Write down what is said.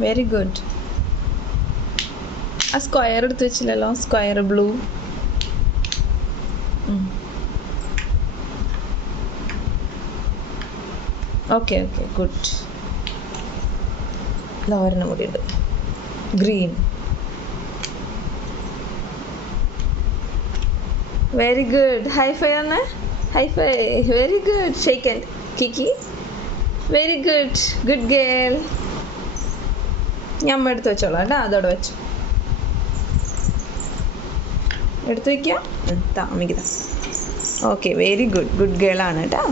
Very good ആ square എടുത്ത് വെച്ചില്ലല്ലോ square blue okay okay good ഒരെണ്ണം കൂടി ഉണ്ട്. Green very good high five ആണ് high five very good shake and കിക്കി very good good girl ഞാൻ അമ്മ എടുത്ത് വെച്ചോളാം കേട്ടോ അതോടെ വെച്ചു. എടുത്ത് വെക്കാം താ അമ്മയ്ക്ക് okay very good good girl ആണ് കേട്ടോ.